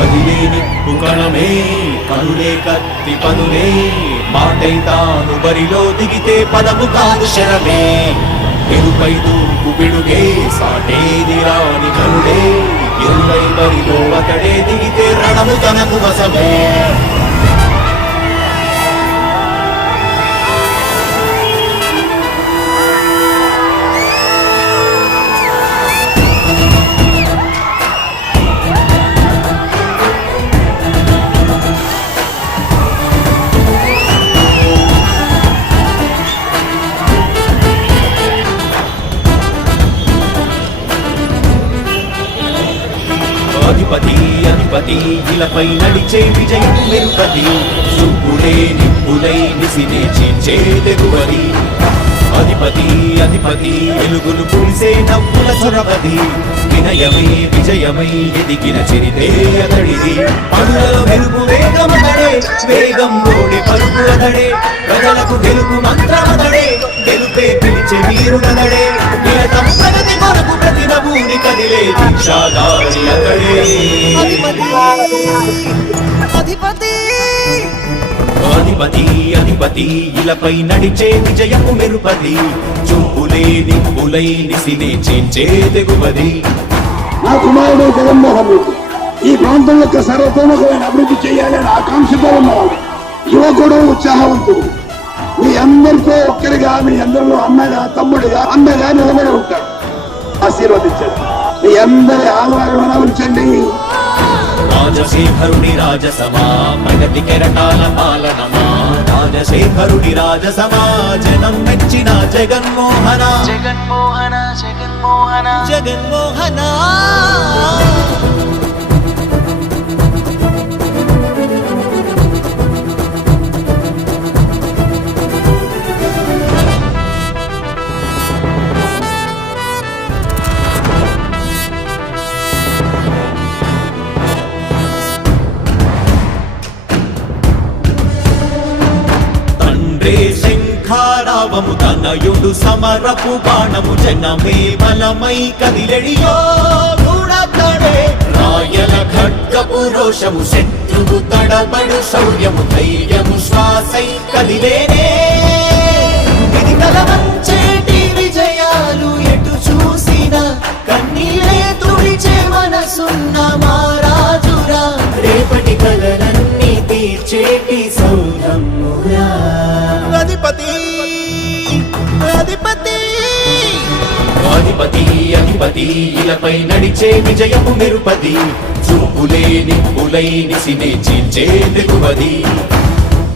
కదిలేని పుకణమే కనులే కత్తి పనులే మాటై తాను బరిలో దిగితే పదము కాదు శరమే ఎరుపై దూకు పిడుగే సాటేది రాని కనుడే ఎరుపై బరిలో అతడే దిగితే రణము తనకు వశమే అధిపతి అధిపతి ఇలపై నడిచే విజయం మెరుపతి సుబ్బులే నిప్పులై నిసినే చీల్చే తెగువది అధిపతి అధిపతి వెలుగులు పులిసే నవ్వుల చొరవది వినయమై విజయమై ఎదిగిన చరితే అతడిది పనులలో మెరుపు వేగమతడే వేగం ఓడి పలుకు అతడే ప్రజలకు గెలుపు మంత్రమతడే గెలుపే పిలిచే వీరుడనడే నిరతం ప్రగతి కొరకు ప్రతి నభూని కదిలే దీక్షాదారి అతడే అధిపతి అధిపతి అధిపతి ఇలపై నడిచే విజయము మెరుపది చూపులే నిప్పులై నిసినే చీల్చే తెగువది నా కుమారుడు జగన్మోహన్ రెడ్డి ఈ ప్రాంతం యొక్క సర్వతోముఖమైన అభివృద్ధి చేయాలని ఆకాంక్షతో ఉన్నవాడు యువకుడు ఉత్సాహవంతుడు మీ అందరితో ఒక్కరిగా మీ అందరిలో అన్నగా తమ్ముడిగా అన్నగా నిలబడి ఉంటాడు ఆశీర్వదించండి మీ అందరి ఆహ్వానం ఉంచండి రాజశేఖరుని రాజసమా ప్రగతి కెరటాల పాలనమా రాజశేఖరుని రాజసమా జనం మెచ్చిన జగన్మోహన జగన్మోహన జగన్మోహన జగన్మోహన శంఖారావము తనయుడు సమరపు బాణము జనమే బలమై కదిలెడియో గూడతడే రాయల ఖడ్గపు రోషము శత్రువు తడబడు శౌర్యము ధైర్యము శ్వాసై కదిలేనే ఇది కలవంచేటి విజయాలు ఎటు చూసిన కన్నీరే తుడిచే మనసున్న మారాజురా రేపటి కలలన్నీ తీర్చేటి సౌరమ్మురా అధిపతి అధిపతి అధిపతి అధిపతి ఇలపై నడిచే విజయము మెరుపది చూపులే నిప్పులై నిసినే చీల్చే తెగువది